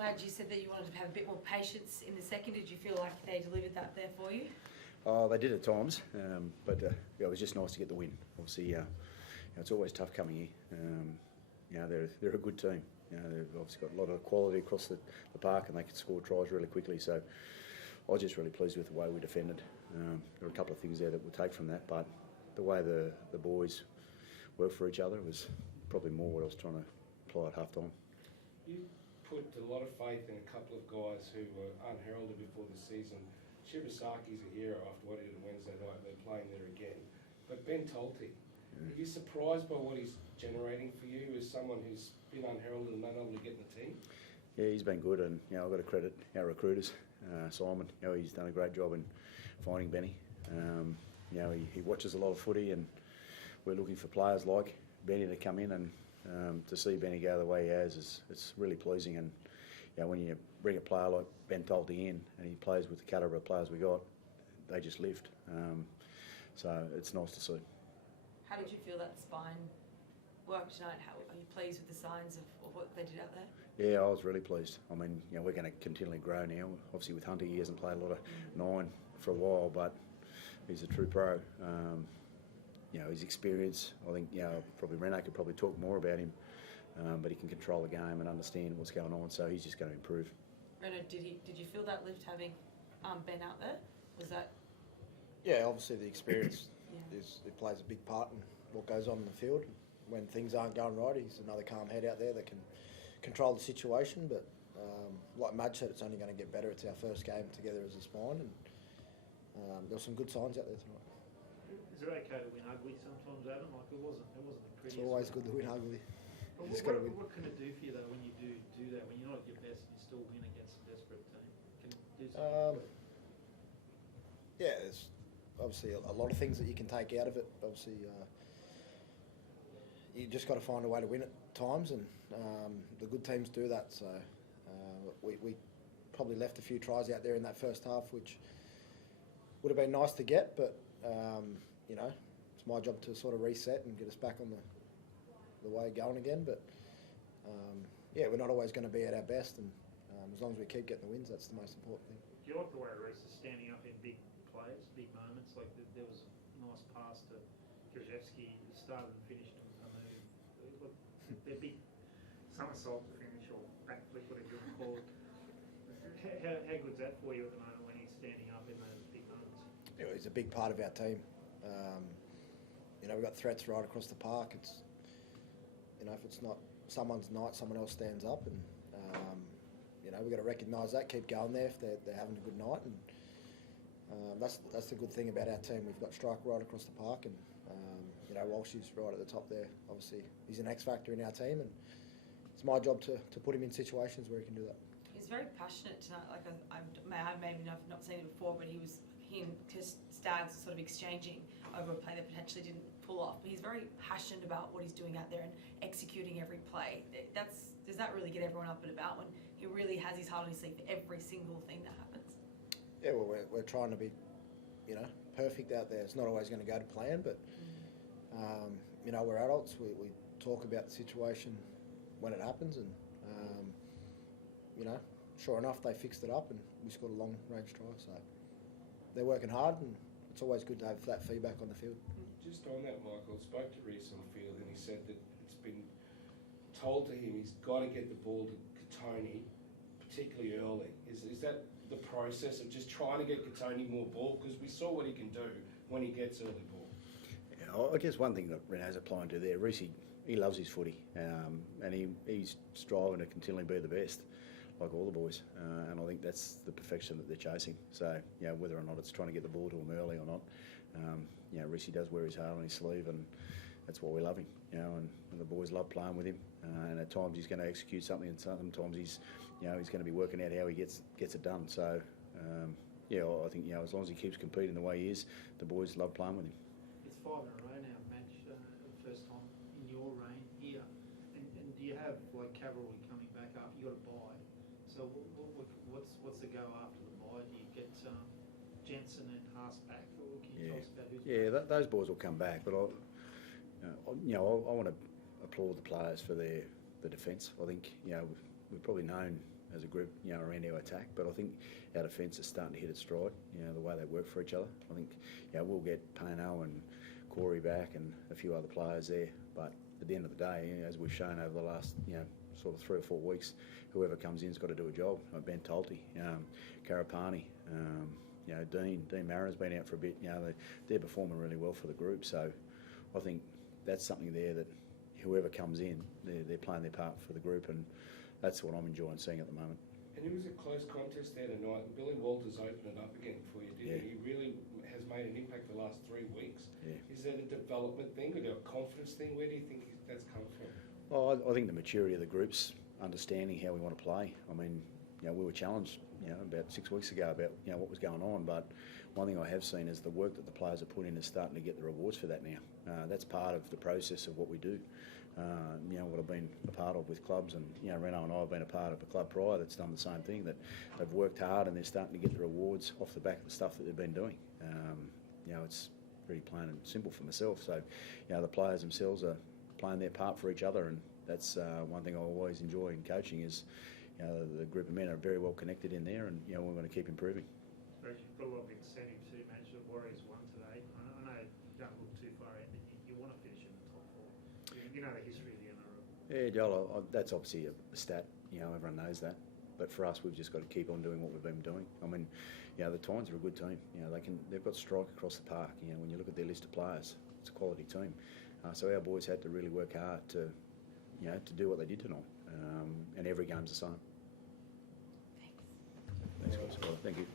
Madge, you said that you wanted to have a bit more patience in the second. Did you feel like they delivered that there for you? Oh, they did at times, but it was just nice to get the win. Obviously, it's always tough coming here. They're a good team. They've obviously got a lot of quality across the park, and they can score tries really quickly. So I was just really pleased with the way we defended. There were a couple of things there that we'll take from that, but the way the boys worked for each other was probably more what I was trying to apply at half time. You put a lot of faith in a couple of guys who were unheralded before the season. Shibasaki's a hero after what he did on Wednesday night. They're playing there again. But Ben Tolte, are you surprised by what he's generating for you as someone who's been unheralded and not able to get in the team? Yeah, he's been good, and I've got to credit our recruiters. Simon, he's done a great job in finding Benny. He watches a lot of footy, and we're looking for players like Benny to come in, and to see Benny go the way he has, it's really pleasing. And when you bring a player like Ben Tolte in, and he plays with the calibre of players we got, they just lift. So it's nice to see. How did you feel that spine worked tonight? How are you pleased with the signs of what they did out there? Yeah, I was really pleased. I mean, we're going to continually grow now. Obviously, with Hunter, he hasn't played a lot of 9 for a while, but he's a true pro. His experience, I think, probably Reynolds could probably talk more about him, but he can control the game and understand what's going on, so he's just going to improve. Reynolds, did you feel that lift having Ben out there? Was that? Yeah, obviously the experience it plays a big part in what goes on in the field. When things aren't going right, he's another calm head out there that can control the situation. But like Madge said, it's only going to get better. It's our first game together as a spine, and there were some good signs out there tonight. Is it okay to win ugly sometimes, Adam? Like it wasn't the prettiest. It's always good to win ugly. What can it do for you though when you do that? When you're not at your best, and you still win against a desperate team. Can it do something? Yeah, there's obviously a lot of things that you can take out of it. Obviously, you just got to find a way to win at times, and the good teams do that. So we probably left a few tries out there in that first half, which would have been nice to get, but it's my job to sort of reset and get us back on the way going again. But we're not always going to be at our best, and as long as we keep getting the wins, that's the most important thing. Do you like the way Reece is standing up in big plays, big moments? Like there was a nice pass to Krzyzewski, started and finished a move. They're big somersault to finish or backflip, whatever you want to call it. How good's that for you at the moment when he's standing up in those big moments? Yeah, he's a big part of our team. We've got threats right across the park. It's if it's not someone's night, someone else stands up, and we've got to recognise that, keep going there if they're having a good night, and that's the good thing about our team. We've got Strike right across the park, and Walsh is right at the top there. Obviously, he's an X factor in our team, and it's my job to put him in situations where he can do that. He's very passionate tonight. Like I've maybe not seen it before, but he and Stags sort of exchanging over a play that potentially didn't pull off. But he's very passionate about what he's doing out there and executing every play. Does that really get everyone up and about when he really has his heart on his sleeve for every single thing that happens? Yeah, well, we're trying to be, perfect out there. It's not always going to go to plan, but we're adults. We talk about the situation when it happens, and sure enough, they fixed it up, and we scored a long-range try. So they're working hard, and it's always good to have that feedback on the field. Just on that, Michael, I spoke to Reece on the field, and he said that it's been told to him he's got to get the ball to Katoni, particularly early. Is that the process of just trying to get Katoni more ball? Because we saw what he can do when he gets early ball. Yeah, I guess one thing that Renault's applying to there, Reece, he loves his footy, and he's striving to continually be the best, like all the boys, and I think that's the perfection that they're chasing. So, whether or not it's trying to get the ball to him early or not, Reece does wear his heart on his sleeve, and that's why we love him, and the boys love playing with him, and at times he's going to execute something, and sometimes he's going to be working out how he gets it done. So, I think, as long as he keeps competing the way he is, the boys love playing with him. It's 5 in a row now, Madge, the first time in your reign here, and do you have like cavalry coming back up? You got to buy. So what's the go after the buy? Do you get Jensen and Haas back, or can you tell us about who's those boys will come back, but I want to applaud the players for the defence. I think we've probably known as a group, around our attack. But I think our defence is starting to hit its stride. The way they work for each other. I think, we'll get Pano and Corey back and a few other players there. But at the end of the day, as we've shown over the last, sort of 3 or 4 weeks, whoever comes in's got to do a job. Ben Tolte, Karapani, Dean Marra's been out for a bit. They're performing really well for the group. So I think that's something there that whoever comes in, they're playing their part for the group, and that's what I'm enjoying seeing at the moment. And it was a close contest there tonight. Billy Walters opened it up again for you, didn't he? He really has made an impact the last 3 weeks. Yeah. Is that a development thing or a confidence thing? Where do you think that's come from? Well, I think the maturity of the group's understanding how we want to play. I mean, we were challenged, about 6 weeks ago about, what was going on. But one thing I have seen is the work that the players have put in is starting to get the rewards for that now. That's part of the process of what we do. What I've been a part of with clubs, and Reno and I have been a part of a club prior that's done the same thing, that they've worked hard and they're starting to get the rewards off the back of the stuff that they've been doing. It's pretty plain and simple for myself. So, the players themselves are playing their part for each other, and that's one thing I always enjoy in coaching is, the group of men are very well connected in there, and we're going to keep improving. You've got a lot of incentive too, Madge. The Warriors won today. I know you don't look too far in, but you want to finish in the top 4. You know the history of the NRL. Yeah, Joel, that's obviously a stat. Everyone knows that. But for us, we've just got to keep on doing what we've been doing. I mean, the Titans are a good team. They've got strike across the park. When you look at their list of players, it's a quality team. So our boys had to really work hard to do what they did tonight. And every game's the same. Thanks. Thanks, guys. Thank you.